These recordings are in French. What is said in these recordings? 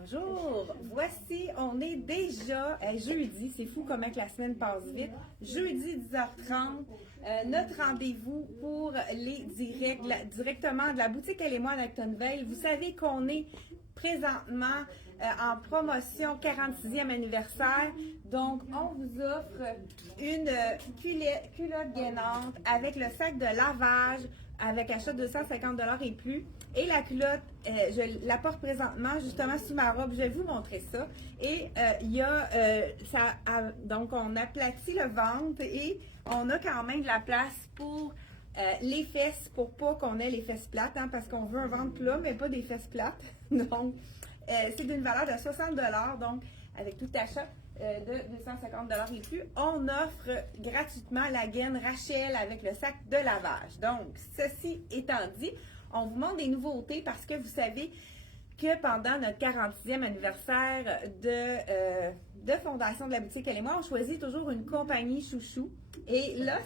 Bonjour, voici, on est déjà jeudi, c'est fou comment que la semaine passe vite. Jeudi 10h30, notre rendez-vous pour les directs, directement de la boutique Elle et moi à Actonville. Vous savez qu'on est présentement en promotion 46e anniversaire, donc on vous offre une culotte gainante avec le sac de lavage avec achat de 250$ et plus. Et la culotte, je la porte présentement justement sous ma robe. Je vais vous montrer ça. Et il y a, donc on aplatit le ventre et on a quand même de la place pour les fesses, pour pas qu'on ait les fesses plates, hein, parce qu'on veut un ventre plat, mais pas des fesses plates. Donc, c'est d'une valeur de 60$. Donc, avec tout achat de 250$ et plus, on offre gratuitement la gaine Rachel avec le sac de lavage. Donc, ceci étant dit, on vous montre des nouveautés parce que vous savez que pendant notre 46e anniversaire de fondation de la boutique Elle et moi, on choisit toujours une compagnie chouchou. Et là,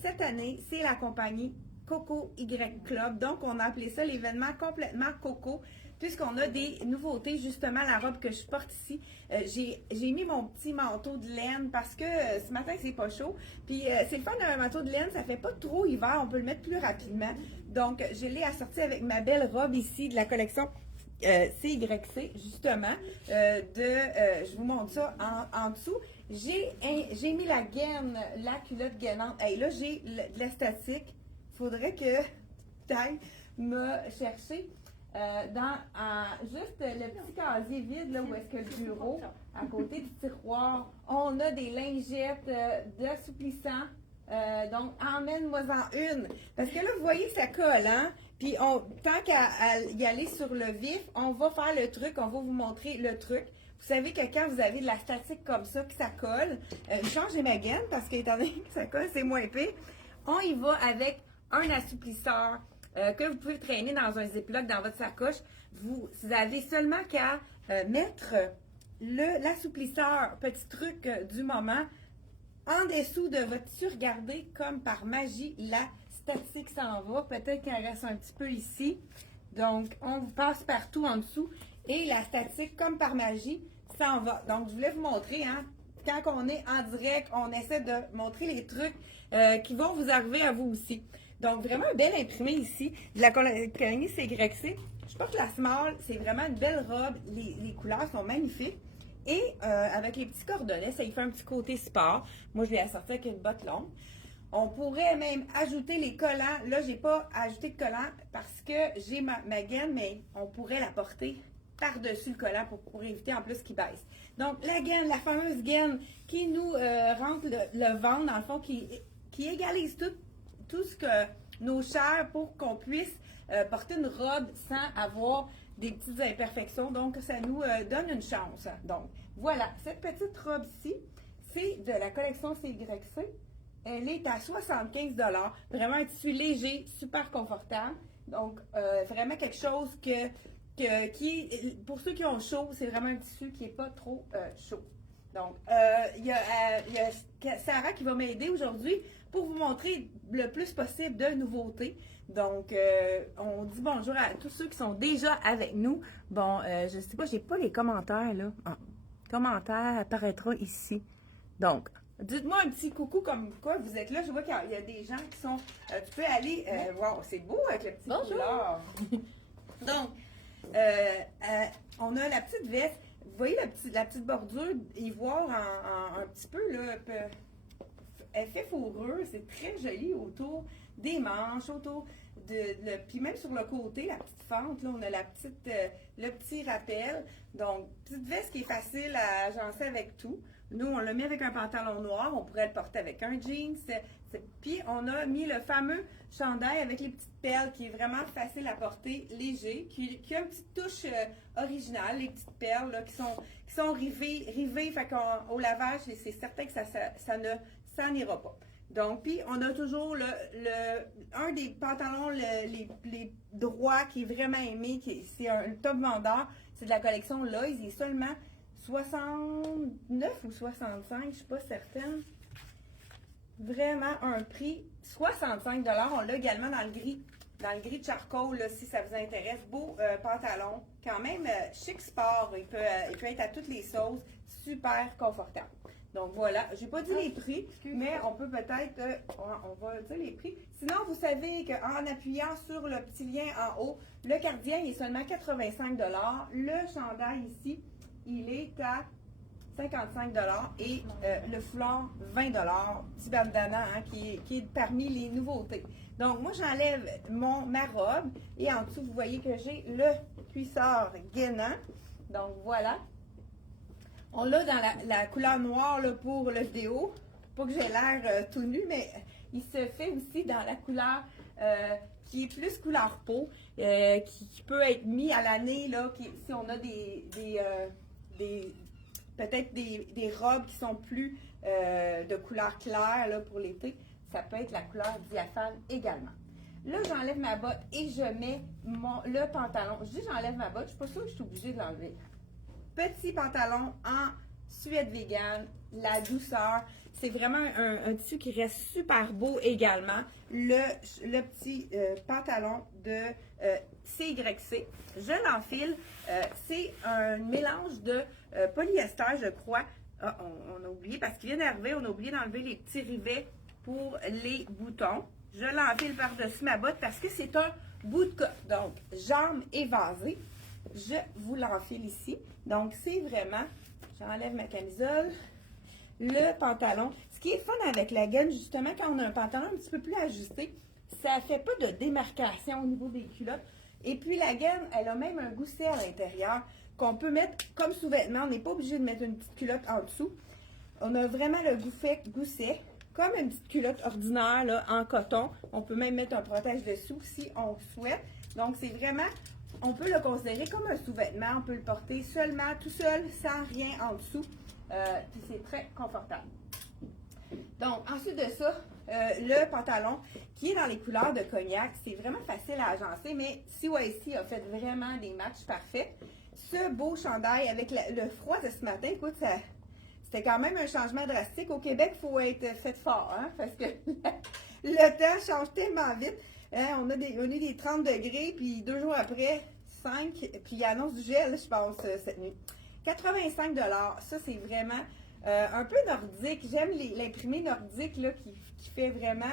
cette année, c'est la compagnie Coco Y Club. Donc, on a appelé ça l'événement complètement Coco, puisqu'on a des nouveautés, justement, la robe que je porte ici. J'ai mis mon petit manteau de laine parce que ce matin, c'est pas chaud. Puis, c'est le fun d'un manteau de laine, ça fait pas trop hiver, on peut le mettre plus rapidement. Donc, je l'ai assorti avec ma belle robe ici de la collection CYC, justement. Je vous montre ça en dessous. J'ai mis la gaine, la culotte gainante. Et là, j'ai de l'estatique. Faudrait que tu ailles me chercher juste le petit casier vide, là où est-ce que le bureau, à côté du tiroir, on a des lingettes d'assouplissant. Donc, emmène-moi-en une. Parce que là, vous voyez, ça colle, hein? Puis, tant qu'à y aller sur le vif, on va faire le truc, on va vous montrer le truc. Vous savez que quand vous avez de la statique comme ça, que ça colle, changez ma gaine, parce qu'étant donné que ça colle, c'est moins épais. On y va avec un assouplisseur que vous pouvez traîner dans un ziploc dans votre sacoche. Vous avez seulement qu'à mettre l'assouplisseur, petit truc du moment, en dessous de votre tissu. Regardez comme par magie, la statique s'en va. Peut-être qu'il en reste un petit peu ici. Donc, on vous passe partout en dessous. Et la statique, comme par magie, s'en va. Donc, je voulais vous montrer, hein, quand on est en direct, on essaie de montrer les trucs qui vont vous arriver à vous aussi. Donc, vraiment un bel imprimé ici de la colonie CYC. Je porte la small. C'est vraiment une belle robe. Les couleurs sont magnifiques. Et avec les petits cordonnets, ça y fait un petit côté sport. Moi, je l'ai assorti avec une botte longue. On pourrait même ajouter les collants. Là, j'ai pas ajouté de collants parce que j'ai ma gaine, mais on pourrait la porter par-dessus le collant pour éviter en plus qu'il baisse. Donc, la gaine, la fameuse gaine qui nous rentre le ventre, dans le fond, qui égalise tout ce que nos chairs pour qu'on puisse porter une robe sans avoir des petites imperfections. Donc, ça nous donne une chance. Donc, voilà, cette petite robe-ci, c'est de la collection CYC. Elle est à 75$. Vraiment un tissu léger, super confortable. Donc, vraiment quelque chose qui, pour ceux qui ont chaud, c'est vraiment un tissu qui n'est pas trop chaud. Donc, il y a Sarah qui va m'aider aujourd'hui pour vous montrer le plus possible de nouveautés. Donc, on dit bonjour à tous ceux qui sont déjà avec nous. Bon, je ne sais pas, j'ai pas les commentaires, là. Ah, commentaire apparaîtra ici. Donc, dites-moi un petit coucou comme quoi vous êtes là. Je vois qu'il y a des gens qui sont... tu peux aller voir, c'est beau avec le petit foulard. Donc, on a la petite veste. Vous voyez la petite bordure ivoire un petit peu, là, elle fait fourrure, c'est très joli autour des manches, autour puis même sur le côté, la petite fente, là, on a le petit rappel. Donc, petite veste qui est facile à agencer avec tout. Nous, on l'a mis avec un pantalon noir, on pourrait le porter avec un jeans. Puis, on a mis le fameux chandail avec les petites perles qui est vraiment facile à porter, léger, qui a une petite touche originale, les petites perles là, qui sont rivées, fait qu'au lavage, c'est certain que ça n'ira pas. Donc, puis on a toujours un des pantalons les droits qui est vraiment aimé, c'est un top vendeur, c'est de la collection Lois, il est seulement 69 ou 65, je ne suis pas certaine. Vraiment un prix 65$. On l'a également dans le gris dans le gris de charcoal, là, si ça vous intéresse. Beau pantalon, quand même chic sport. Il peut être à toutes les sauces. Super confortable. Donc voilà, j'ai pas dit les prix, mais on peut peut-être, on va dire les prix. Sinon, vous savez qu'en appuyant sur le petit lien en haut, le cardigan il est seulement 85 $. Le chandail ici, il est à 55 $ et le foulard 20 $. Petit bandana hein, qui est parmi les nouveautés. Donc moi, j'enlève ma robe et en dessous, vous voyez que j'ai le cuissard gainant. Donc voilà. On l'a dans la couleur noire là, pour le vidéo. Pas que j'ai l'air tout nu, mais il se fait aussi dans la couleur qui est plus couleur peau, qui peut être mis à l'année là, si on a peut-être des robes qui sont plus de couleur claire là, pour l'été. Ça peut être la couleur diaphane également. Là, j'enlève ma botte et je mets le pantalon. Je dis j'enlève ma botte, je ne suis pas sûre que je suis obligée de l'enlever. Petit pantalon en suède vegan, la douceur. C'est vraiment un tissu qui reste super beau également. Le petit pantalon de CYC, je l'enfile. C'est un mélange de polyester, je crois. Ah, on a oublié, parce qu'il vient d'arriver, on a oublié d'enlever les petits rivets pour les boutons. Je l'enfile par-dessus ma botte parce que c'est un bout de cotte. Donc, jambes évasées. Je vous l'enfile ici. Donc, c'est vraiment, j'enlève ma camisole, le pantalon. Ce qui est fun avec la gaine, justement, quand on a un pantalon un petit peu plus ajusté, ça ne fait pas de démarcation au niveau des culottes. Et puis, la gaine, elle a même un gousset à l'intérieur qu'on peut mettre comme sous-vêtement. On n'est pas obligé de mettre une petite culotte en dessous. On a vraiment le gousset, comme une petite culotte ordinaire là, en coton. On peut même mettre un protège dessous si on souhaite. Donc, c'est vraiment... On peut le considérer comme un sous-vêtement. On peut le porter seulement, tout seul, sans rien en dessous. Puis c'est très confortable. Donc, ensuite de ça, le pantalon qui est dans les couleurs de cognac, c'est vraiment facile à agencer, mais CYC a fait vraiment des matchs parfaits. Ce beau chandail avec le froid de ce matin, écoute, c'était quand même un changement drastique. Au Québec, il faut être fait fort, hein, parce que le temps change tellement vite. Hein, on a eu des 30 degrés, puis 2 jours après, 5, puis il annonce du gel, je pense, cette nuit. 85 $, ça c'est vraiment un peu nordique. J'aime l'imprimé nordique là, qui fait vraiment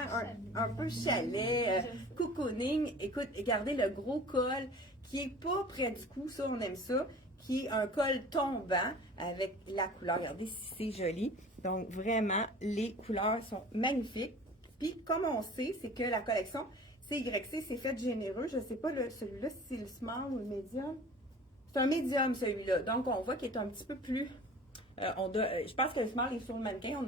un peu chalet, cocooning. Écoute, regardez le gros col qui est pas près du cou, ça on aime ça, qui est un col tombant avec la couleur. Regardez si c'est joli. Donc vraiment, les couleurs sont magnifiques. Puis comme on sait, c'est que la collection CYC, c'est fait généreux. Je ne sais pas celui-là si c'est le small ou le medium. C'est un medium celui-là. Donc on voit qu'il est un petit peu plus... je pense que le small est sur le mannequin.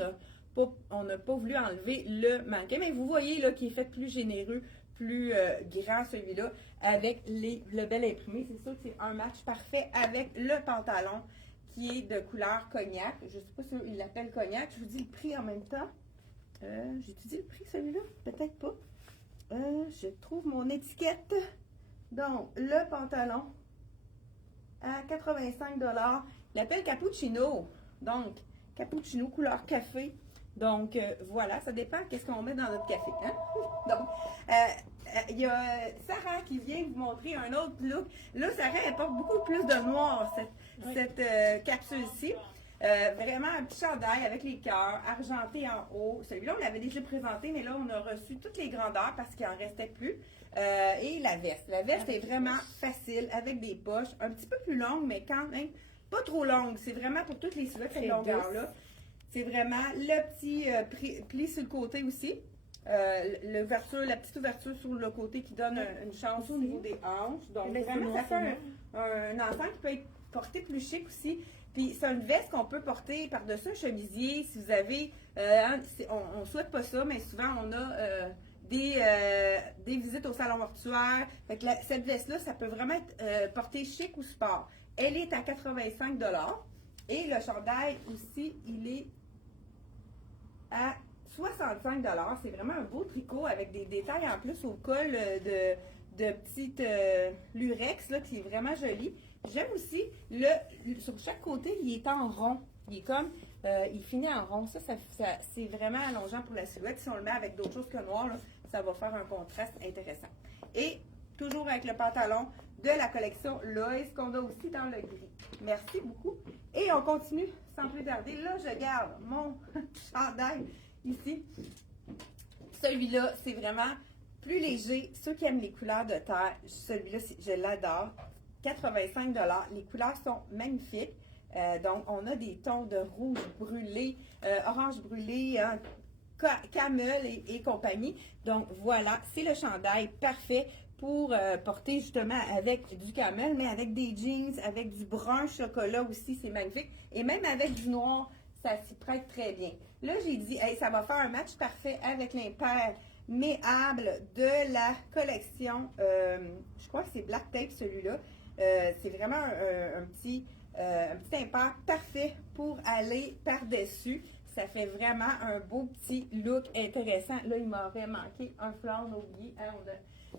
On n'a pas voulu enlever le mannequin. Mais vous voyez là qu'il est fait plus généreux, plus grand celui-là, avec le bel imprimé. C'est sûr que c'est un match parfait avec le pantalon qui est de couleur cognac. Je ne sais pas si il l'appelle cognac. Je vous dis le prix en même temps. J'ai-tu dit le prix celui-là? Peut-être pas. Je trouve mon étiquette. Donc, le pantalon à 85 $. Il l'appelle Cappuccino. Donc, Cappuccino couleur café. Donc, voilà, ça dépend qu'est-ce qu'on met dans notre café. Hein? Donc, il y a Sarah qui vient vous montrer un autre look. Là, Sarah, elle porte beaucoup plus de noir, cette capsule-ci. Vraiment un petit chandail avec les cœurs, argenté en haut. Celui-là, on l'avait déjà présenté, mais là, on a reçu toutes les grandeurs parce qu'il n'en restait plus. Et la veste. La veste est vraiment facile avec des poches, un petit peu plus longue, mais quand même pas trop longue. C'est vraiment pour toutes les silhouettes, cette longueur-là. C'est vraiment le petit pli sur le côté aussi. La petite ouverture sur le côté qui donne une chance au niveau des hanches. Donc, vraiment, ça fait un enfant qui peut être porté plus chic aussi. Puis c'est une veste qu'on peut porter par-dessus un chemisier. Si vous avez, on ne souhaite pas ça, mais souvent on a des visites au salon mortuaire. Fait que cette veste-là, ça peut vraiment être portée chic ou sport. Elle est à 85 $. Et le chandail aussi, il est à 65 $. C'est vraiment un beau tricot avec des détails en plus au col de petite lurex là, qui est vraiment joli. J'aime aussi, sur chaque côté, il est en rond. Il est comme, il finit en rond. Ça c'est vraiment allongeant pour la silhouette. Si on le met avec d'autres choses que noir, là, ça va faire un contraste intéressant. Et toujours avec le pantalon de la collection Lois qu'on a aussi dans le gris. Merci beaucoup. Et on continue sans plus tarder. Là, je garde mon chandail ici. Celui-là, c'est vraiment plus léger. Ceux qui aiment les couleurs de terre, celui-là, je l'adore. 85 $. Les couleurs sont magnifiques. Donc, on a des tons de rouge brûlé, orange brûlé, hein, camel et compagnie. Donc, voilà, c'est le chandail parfait pour porter justement avec du camel, mais avec des jeans, avec du brun chocolat aussi, c'est magnifique. Et même avec du noir, ça s'y prête très bien. Là, j'ai dit, hey, ça va faire un match parfait avec l'imperméable de la collection. Je crois que c'est Black Tape celui-là. C'est vraiment un petit impair parfait pour aller par-dessus. Ça fait vraiment un beau petit look intéressant. Là, il m'aurait manqué un foulard, on a oublié. Hein,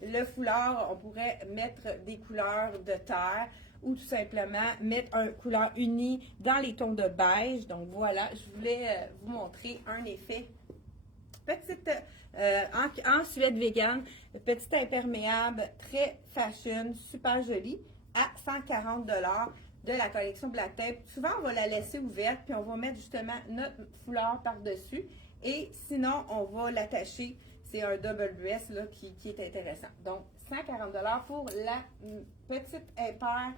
le foulard, on pourrait mettre des couleurs de terre ou tout simplement mettre une couleur unie dans les tons de beige. Donc voilà, je voulais vous montrer un effet petite en suède vegan, petit imperméable, très fashion, super joli, à 140 $ de la collection Black Tape. Souvent, on va la laisser ouverte, puis on va mettre justement notre foulard par-dessus. Et sinon, on va l'attacher. C'est un double dress là, qui est intéressant. Donc, 140 $ pour la petite impair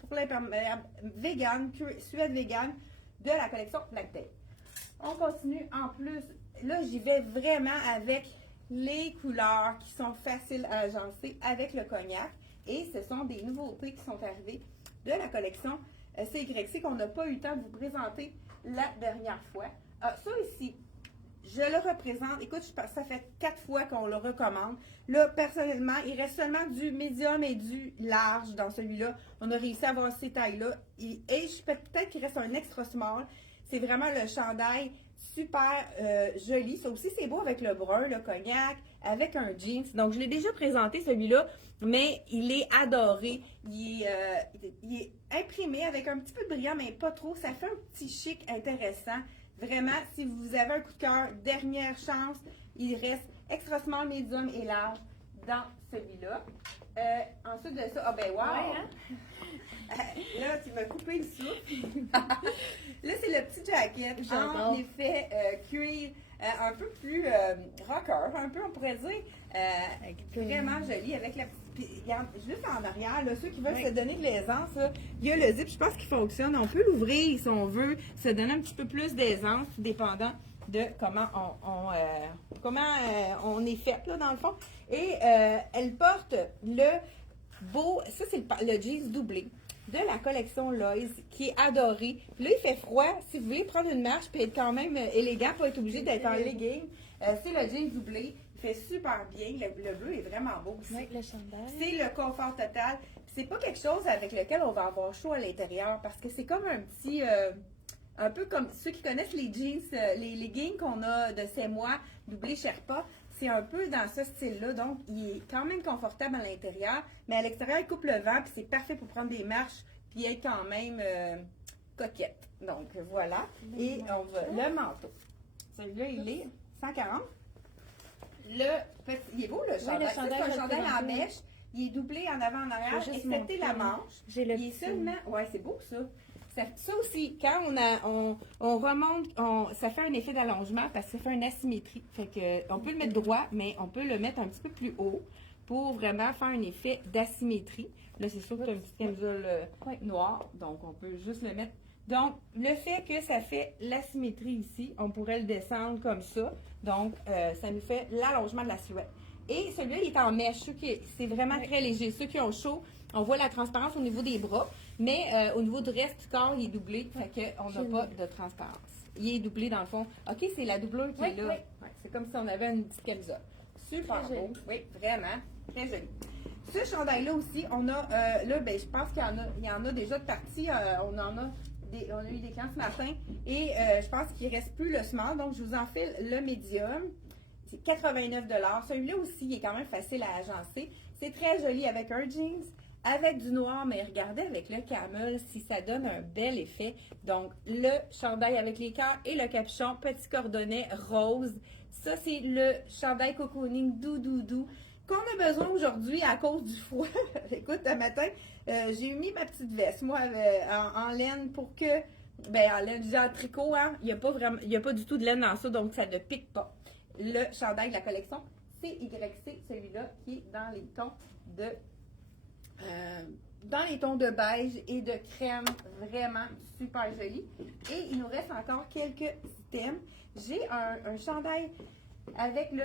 pour l'imperméable vegan, suède vegan de la collection Black Tape. On continue en plus. Là, j'y vais vraiment avec les couleurs qui sont faciles à agencer avec le cognac. Et ce sont des nouveautés qui sont arrivées de la collection CYC qu'on n'a pas eu le temps de vous présenter la dernière fois. Ça ici, je le représente. Écoute, ça fait 4 fois qu'on le recommande. Là, personnellement, il reste seulement du médium et du large dans celui-là. On a réussi à avoir ces tailles-là. Et peut-être qu'il reste un extra small. C'est vraiment le chandail super joli. Ça aussi, c'est beau avec le brun, le cognac, avec un jeans. Donc, je l'ai déjà présenté celui-là, mais il est adoré. Il est imprimé avec un petit peu de brillant, mais pas trop. Ça fait un petit chic intéressant. Vraiment, si vous avez un coup de cœur, dernière chance, il reste extra small, medium et large dans celui-là. Ensuite de ça, ben wow! Ouais, hein? Là, tu m'as coupé le souffle. Là, c'est le petit jacket en effet cuir, un peu plus rocker, un peu, on pourrait dire, vraiment joli avec la petite. Regarde, juste en arrière, là, ceux qui veulent se donner de l'aisance, là, il y a le zip, je pense qu'il fonctionne. On peut l'ouvrir si on veut, se donner un petit peu plus d'aisance, tout dépendant de comment on est fait, là, dans le fond. Et elle porte le beau, ça c'est le jeans doublé de la collection Lois, qui est adoré. Puis là, il fait froid. Si vous voulez prendre une marche et être quand même élégant, pas être obligé d'être en legging, c'est le jean doublé. Il fait super bien. Le bleu est vraiment beau aussi. Oui, le chandail. C'est le confort total. C'est pas quelque chose avec lequel on va avoir chaud à l'intérieur parce que c'est comme un petit... un peu comme ceux qui connaissent les jeans, les leggings qu'on a de ces mois, doublé Sherpa. C'est un peu dans ce style-là, donc il est quand même confortable à l'intérieur, mais à l'extérieur, il coupe le vent, puis c'est parfait pour prendre des marches, puis être quand même coquette. Donc voilà, et on va le manteau. Celui-là, il est 140. Il est beau le chandail. Oui, c'est un chandail en mèche. Il est doublé en avant, en arrière, excepté la manche. Il est seulement... Ouais, c'est beau ça. Ça aussi, quand on remonte, ça fait un effet d'allongement parce que ça fait une asymétrie. Fait que on peut le mettre droit, mais on peut le mettre un petit peu plus haut pour vraiment faire un effet d'asymétrie. Là, c'est sûr que tu as une petite camisole noire, donc on peut juste le mettre. Donc, le fait que ça fait l'asymétrie ici, on pourrait le descendre comme ça. Donc, ça nous fait l'allongement de la silhouette. Et celui-là, il est en mèche. C'est vraiment très léger. Ceux qui ont chaud, on voit la transparence au niveau des bras. Mais au niveau du reste du corps, il est doublé, fait qu'on n'a pas de transparence. Il est doublé dans le fond. OK, c'est la doublure qui est là. Ouais, c'est comme si on avait une petite camisole. Super beau. Oui, vraiment. Très joli. Ce chandail-là aussi, on a, là, ben, je pense qu'il y en a déjà de parties. On a eu des clients ce matin. Et je pense qu'il ne reste plus le small. Donc, je vous enfile le médium. C'est 89 $. Celui-là aussi, il est quand même facile à agencer. C'est très joli avec un jeans. Avec du noir, mais regardez avec le camel si ça donne un bel effet. Donc, le chandail avec les cœurs et le capuchon, petit cordonnet rose. Ça, c'est le chandail cocooning doux. qu'on a besoin aujourd'hui à cause du froid. Écoute, un matin, j'ai mis ma petite veste, moi, en laine pour que, en laine, je dis en tricot, hein, il n'y a pas du tout de laine dans ça, donc ça ne pique pas. Le chandail de la collection CYC, celui-là, qui est dans les tons de beige et de crème, vraiment super joli. Et il nous reste encore quelques items. J'ai un chandail avec le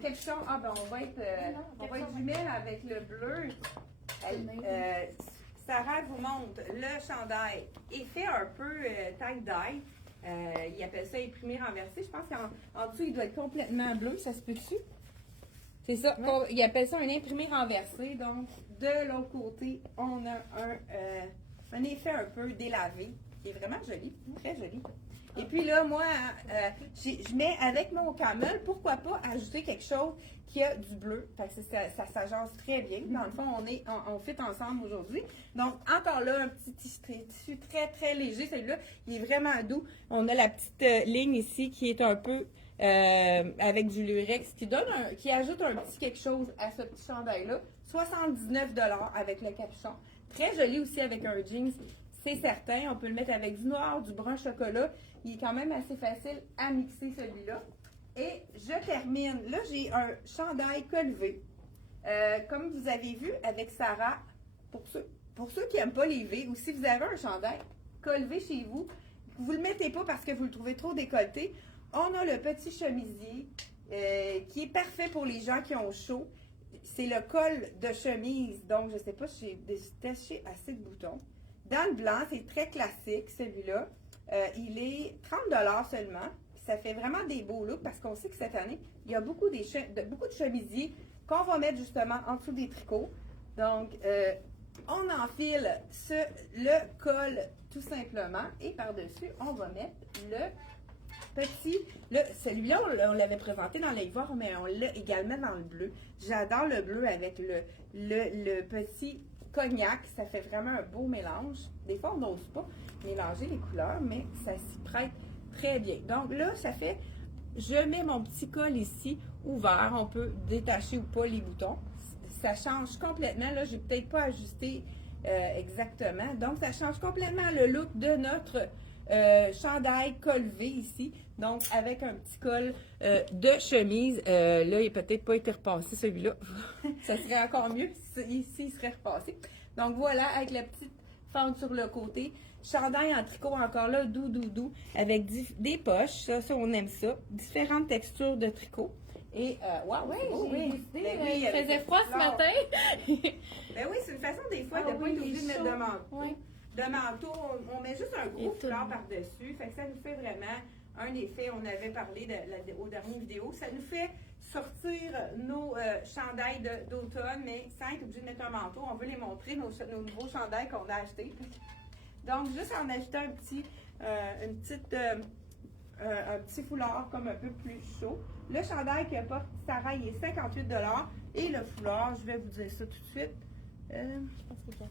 capuchon. Ah ben on va être jumelles avec le bleu. Sarah vous montre le chandail est fait un peu tie-dye. Il appelle ça imprimé renversé. Je pense qu'en dessous il doit être complètement bleu. Ça se peut-tu? C'est ça. Ouais. Il appelle ça un imprimé renversé. Donc de l'autre côté, on a un effet un peu délavé qui est vraiment joli, très joli. Et puis là, moi, je mets avec mon camel, pourquoi pas ajouter quelque chose qui a du bleu. Fait que ça s'agence très bien. Dans le fond, on fit ensemble aujourd'hui. Donc, encore là, un petit tissu très, très léger. Celui-là, il est vraiment doux. On a la petite ligne ici qui est un peu avec du lurex qui ajoute un petit quelque chose à ce petit chandail-là. 79 $ avec le capuchon. Très joli aussi avec un jeans. C'est certain, on peut le mettre avec du noir, du brun chocolat. Il est quand même assez facile à mixer celui-là. Et je termine. Là, j'ai un chandail col V. Comme vous avez vu avec Sarah, pour ceux qui n'aiment pas les V, ou si vous avez un chandail col V chez vous, vous ne le mettez pas parce que vous le trouvez trop décolleté, on a le petit chemisier qui est parfait pour les gens qui ont chaud. C'est le col de chemise. Donc, je ne sais pas si j'ai détaché assez de boutons. Dans le blanc, c'est très classique, celui-là. Il est 30 $ seulement. Ça fait vraiment des beaux looks parce qu'on sait que cette année, il y a beaucoup de chemisiers qu'on va mettre justement en dessous des tricots. Donc, on enfile le col tout simplement et par-dessus, on va mettre le petit. Celui-là, on l'avait présenté dans l'ivoire, mais on l'a également dans le bleu. J'adore le bleu avec le petit cognac, ça fait vraiment un beau mélange. Des fois, on n'ose pas mélanger les couleurs, mais ça s'y prête très bien. Donc là, je mets mon petit col ici ouvert. On peut détacher ou pas les boutons. Ça change complètement. Là, je n'ai peut-être pas ajusté exactement. Donc, ça change complètement le look de notre chandail col V ici. Donc, avec un petit col de chemise. Là, il n'a peut-être pas été repassé, celui-là. Ça serait encore mieux s'il serait repassé. Donc, voilà, avec la petite fente sur le côté. Chandail en tricot, encore là, doux, avec des poches. Ça, on aime ça. Différentes textures de tricot. Et, waouh, oui. Il faisait froid ce matin. Ben oui, c'est une façon, des fois, de ne pas être obligé de mettre de manteau. Oui. De manteau, on met juste un gros foulard par-dessus. Fait que ça nous fait vraiment un effet. On avait parlé aux dernières vidéos. Ça nous fait sortir nos chandails d'automne, mais sans être obligé de mettre un manteau. On veut les montrer, nos nouveaux chandails qu'on a achetés. Donc, juste en ajoutant un petit foulard comme un peu plus chaud. Le chandail que porte Sarah, il est 58 $. Et le foulard, je vais vous dire ça tout de suite. Je pense que c'est 40.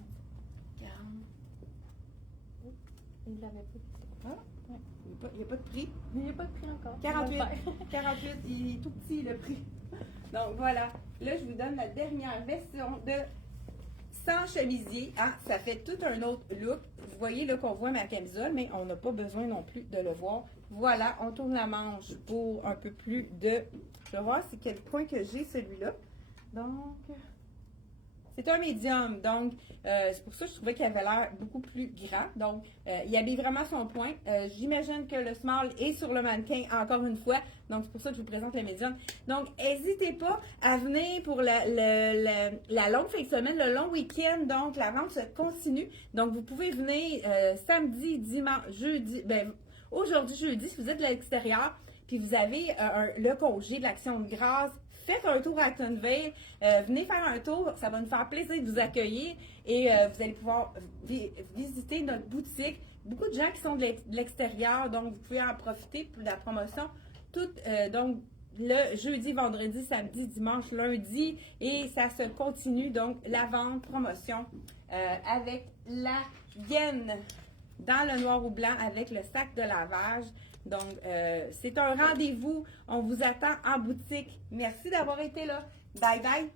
Il ne l'avait pas. Ah? Ouais. Il n'y a pas de prix. Il n'y a pas de prix encore. 48. 48, il est tout petit le prix. Donc voilà. Là, je vous donne la dernière version de sans chemisier. Ah, ça fait tout un autre look. Vous voyez là qu'on voit ma camisole, mais on n'a pas besoin non plus de le voir. Voilà, on tourne la manche pour un peu plus de... Je vais voir c'est quel point que j'ai celui-là. Donc... C'est un médium, donc c'est pour ça que je trouvais qu'il avait l'air beaucoup plus grand. Donc, il habille vraiment son point. J'imagine que le small est sur le mannequin encore une fois. Donc, c'est pour ça que je vous présente le médium. Donc, n'hésitez pas à venir pour la longue fin de semaine, le long week-end. Donc, la vente se continue. Donc, vous pouvez venir samedi, dimanche, jeudi. Aujourd'hui, jeudi, si vous êtes de l'extérieur, puis vous avez le congé de l'Action de grâce, faites un tour à Actonville, venez faire un tour, ça va nous faire plaisir de vous accueillir et vous allez pouvoir visiter notre boutique. Beaucoup de gens qui sont de l'extérieur, donc vous pouvez en profiter pour la promotion. Donc, le jeudi, vendredi, samedi, dimanche, lundi et ça se continue. Donc, la vente, promotion avec la gaine dans le noir ou blanc avec le sac de lavage. Donc, c'est un rendez-vous. On vous attend en boutique. Merci d'avoir été là. Bye bye.